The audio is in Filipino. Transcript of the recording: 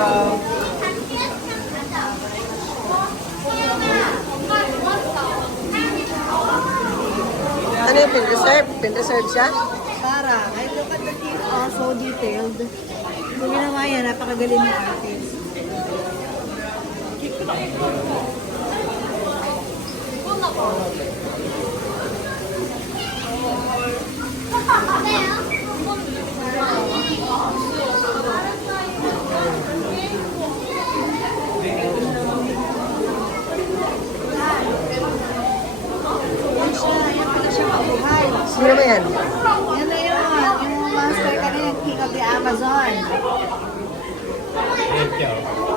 Ano yung pin-reserve? Pin-reserve siya? Para, I look at the teeth also detailed. Kung ginawa yan, napakagaling ng artist. Yan siya, yan pala siya mabuhay. Sino ba yan? Yan na yun, yung master ka na yung King of the Amazon. Thank you.